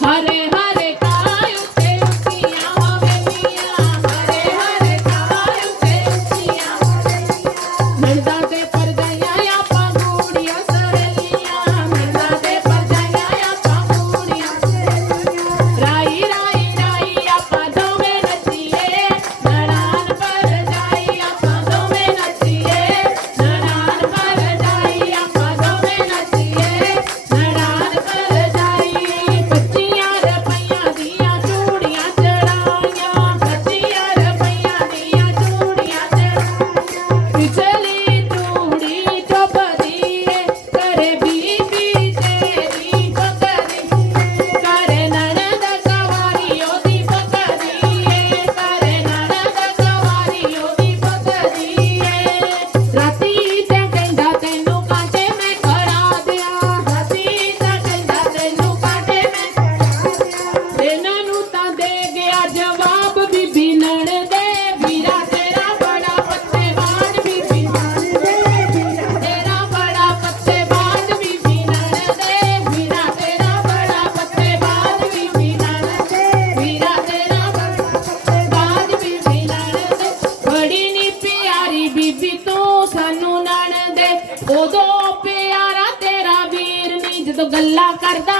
Hare ਗੱਲਾਂ ਕਰਦਾ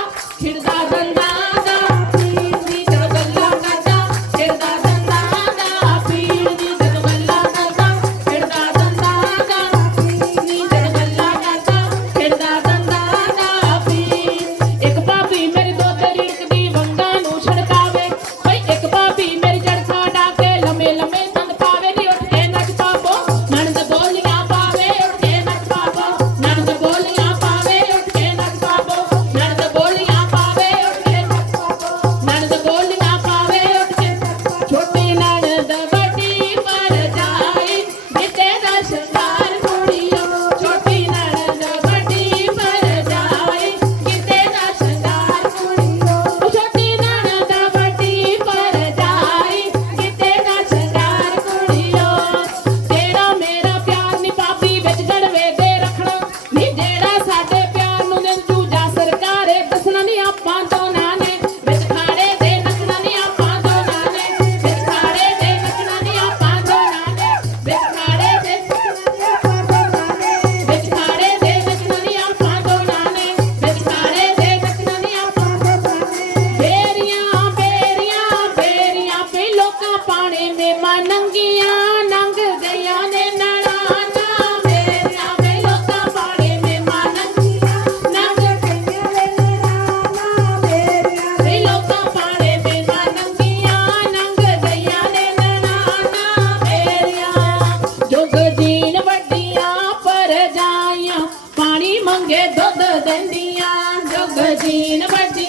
ਮੰਗੇ ਦੁੱਧ ਦਿੰਦੀਆਂ ਜੁਗ ਜੀਨ ਬੱਜੀ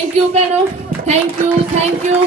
Thank you, Venom. Thank you, thank you.